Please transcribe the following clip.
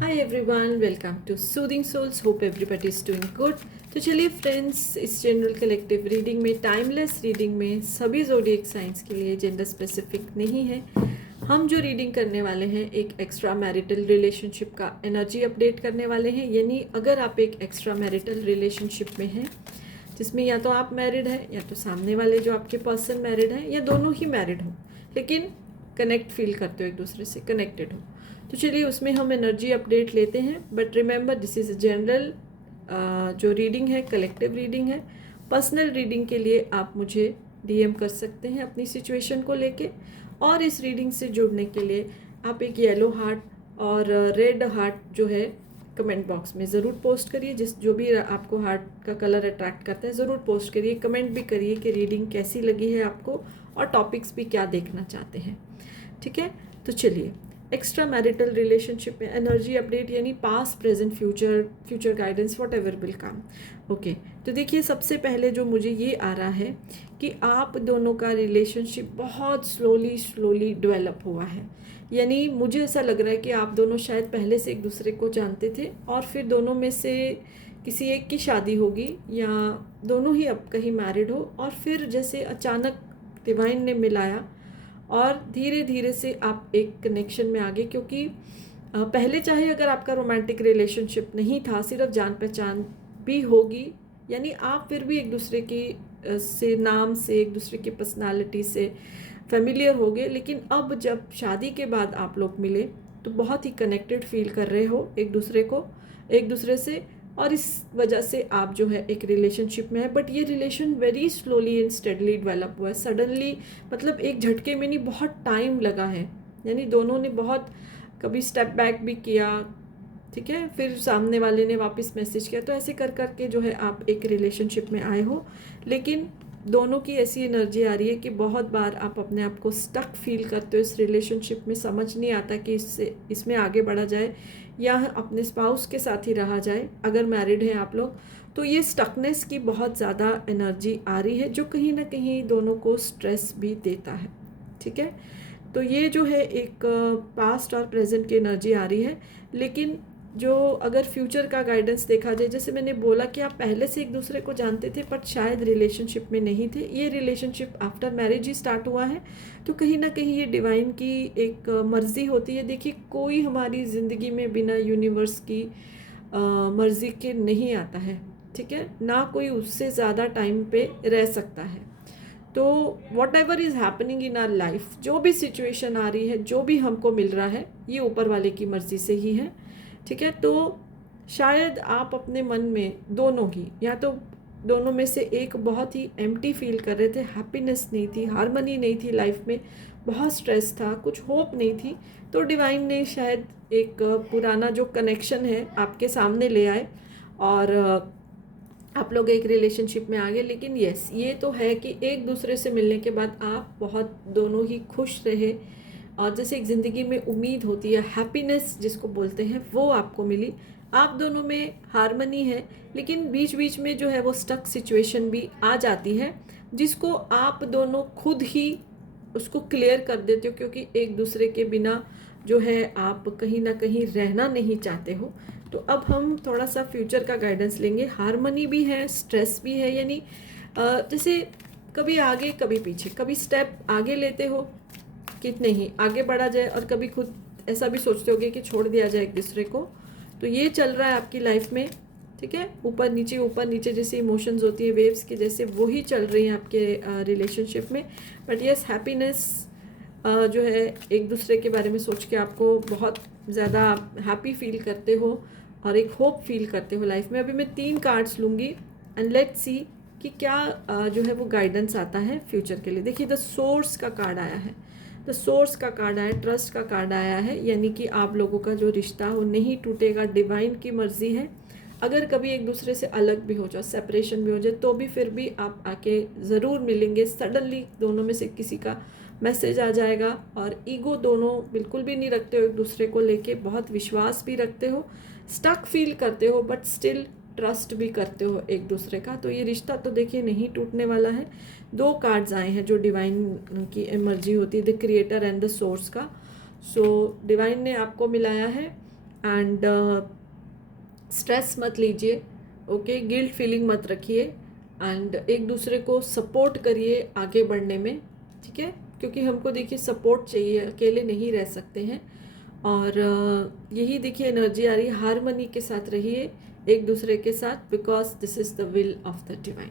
Hi everyone, welcome to soothing souls. Hope everybody is doing good. तो चलिए friends, इस general collective reading में, timeless reading में सभी ज़ोडिएक साइंस के लिए जेंडर स्पेसिफिक नहीं है। हम जो रीडिंग करने वाले हैं एक एक्स्ट्रा मैरिटल रिलेशनशिप का एनर्जी अपडेट करने वाले हैं। यानी अगर आप एक एक्स्ट्रा मैरिटल रिलेशनशिप में हैं जिसमें या तो आप मैरिड हैं या तो सामने वाले जो आपके पर्सन मैरिड हैं या दोनों ही मैरिड हो लेकिन कनेक्ट फील करते हो, एक दूसरे से कनेक्टेड हो, तो चलिए उसमें हम एनर्जी अपडेट लेते हैं। But remember, this is general जो रीडिंग है, कलेक्टिव रीडिंग है। पर्सनल रीडिंग के लिए आप मुझे डीएम कर सकते हैं अपनी सिचुएशन को लेके, और इस रीडिंग से जुड़ने के लिए आप एक येलो हार्ट और रेड हार्ट जो है कमेंट बॉक्स में ज़रूर पोस्ट करिए। जो भी आपको हार्ट का कलर अट्रैक्ट करता है ज़रूर पोस्ट करिए। कमेंट भी करिए कि रीडिंग कैसी लगी है आपको और टॉपिक्स भी क्या देखना चाहते हैं। ठीक है, तो चलिए एक्स्ट्रा मैरिटल रिलेशनशिप में एनर्जी अपडेट यानी past present future guidance what ever will come. Okay, तो देखिए सबसे पहले जो मुझे ये आ रहा है कि आप दोनों का रिलेशनशिप बहुत स्लोली डेवलप हुआ है। यानी मुझे ऐसा लग रहा है कि आप दोनों शायद पहले से एक दूसरे को जानते थे और फिर दोनों में से किसी एक की शादी होगी या दोनों ही अब कहीं मैरिड हो और फिर जैसे अचानक डिवाइन ने मिलाया और धीरे धीरे से आप एक कनेक्शन में आ गए। क्योंकि पहले चाहे अगर आपका रोमांटिक रिलेशनशिप नहीं था, सिर्फ जान पहचान भी होगी, यानी आप फिर भी एक दूसरे की से नाम से, एक दूसरे की पर्सनालिटी से फेमिलियर हो गए। लेकिन अब जब शादी के बाद आप लोग मिले तो बहुत ही कनेक्टेड फील कर रहे हो एक दूसरे से, और इस वजह से आप जो है एक रिलेशनशिप में है। बट ये relation very slowly and steadily develop हुआ है। सडनली मतलब एक झटके में नहीं, बहुत टाइम लगा है। यानी दोनों ने बहुत कभी स्टेप बैक भी किया, ठीक है, फिर सामने वाले ने वापस मैसेज किया, तो ऐसे कर करके जो है आप एक रिलेशनशिप में आए हो। लेकिन दोनों की ऐसी एनर्जी आ रही है कि बहुत बार आप अपने आप को स्टक फील करते हो इस रिलेशनशिप में। समझ नहीं आता कि इसमें आगे बढ़ा जाए या अपने स्पाउस के साथ ही रहा जाए। अगर मैरिड हैं आप लोग तो ये स्टकनेस की बहुत ज़्यादा एनर्जी आ रही है जो कहीं ना कहीं दोनों को स्ट्रेस भी देता है। ठीक है, तो ये जो है एक पास्ट और प्रेजेंट की एनर्जी आ रही है। लेकिन जो अगर फ्यूचर का गाइडेंस देखा जाए, जैसे मैंने बोला कि आप पहले से एक दूसरे को जानते थे बट शायद रिलेशनशिप में नहीं थे, ये रिलेशनशिप आफ्टर मैरिज ही स्टार्ट हुआ है। तो कहीं ना कहीं ये डिवाइन की एक मर्ज़ी होती है। देखिए, कोई हमारी ज़िंदगी में बिना यूनिवर्स की मर्ज़ी के नहीं आता है, ठीक है ना, कोई उससे ज़्यादा टाइम पे रह सकता है। तो what ever is happening in our life, जो भी सिचुएशन आ रही है, जो भी हमको मिल रहा है, ये ऊपर वाले की मर्ज़ी से ही है। ठीक है, तो शायद आप अपने मन में दोनों ही, या तो दोनों में से एक बहुत ही एम्प्टी फील कर रहे थे, हैप्पीनेस नहीं थी, हार्मनी नहीं थी लाइफ में, बहुत स्ट्रेस था, कुछ होप नहीं थी। तो डिवाइन ने शायद एक पुराना जो कनेक्शन है आपके सामने ले आए और आप लोग एक रिलेशनशिप में आ गए। लेकिन यस, ये तो है कि एक दूसरे से मिलने के बाद आप बहुत दोनों ही खुश रहे और जैसे एक ज़िंदगी में उम्मीद होती है, हैप्पीनेस जिसको बोलते हैं, वो आपको मिली। आप दोनों में हार्मनी है, लेकिन बीच बीच में जो है वो स्टक सिचुएशन भी आ जाती है जिसको आप दोनों खुद ही उसको क्लियर कर देते हो, क्योंकि एक दूसरे के बिना जो है आप कहीं ना कहीं रहना नहीं चाहते हो। तो अब हम थोड़ा सा फ्यूचर का गाइडेंस लेंगे। हार्मनी भी है, स्ट्रेस भी है, यानी जैसे कभी आगे कभी पीछे, कभी स्टेप आगे लेते हो कि नहीं आगे बढ़ा जाए, और कभी खुद ऐसा भी सोचते होगे कि छोड़ दिया जाए एक दूसरे को। तो ये चल रहा है आपकी लाइफ में, ठीक है, ऊपर नीचे जैसे इमोशंस होती है वेव्स के जैसे, वो ही चल रही हैं आपके रिलेशनशिप में। बट यस, हैप्पीनेस जो है एक दूसरे के बारे में सोच के आपको बहुत ज़्यादा हैप्पी फील करते हो और एक होप फील करते हो लाइफ में। अभी मैं 3 कार्ड्स लूँगी एंड लेट्स सी कि क्या जो है वो गाइडेंस आता है फ्यूचर के लिए। देखिए, द सोर्स का कार्ड आया है, द सोर्स का कार्ड आया है, ट्रस्ट का कार्ड आया है, यानी कि आप लोगों का जो रिश्ता हो नहीं टूटेगा, डिवाइन की मर्जी है। अगर कभी एक दूसरे से अलग भी हो जाओ, सेपरेशन भी हो जाए, तो भी फिर भी आप आके ज़रूर मिलेंगे। सडनली दोनों में से किसी का मैसेज आ जाएगा, और ईगो दोनों बिल्कुल भी नहीं रखते हो एक दूसरे को लेके, बहुत विश्वास भी रखते हो, स्टक फील करते हो बट स्टिल ट्रस्ट भी करते हो एक दूसरे का। तो ये रिश्ता तो देखिए नहीं टूटने वाला है। 2 कार्ड्स आए हैं जो डिवाइन की एनर्जी होती है, the creator and the source का। सो डिवाइन ने आपको मिलाया है एंड स्ट्रेस मत लीजिए, ओके, गिल्ट फीलिंग मत रखिए, एंड एक दूसरे को सपोर्ट करिए आगे बढ़ने में, ठीक है, क्योंकि हमको देखिए सपोर्ट चाहिए, अकेले नहीं रह सकते हैं। और यही देखिए एनर्जी आ रही है, हारमनी के साथ रहिए एक दूसरे के साथ, because this is the will of the divine.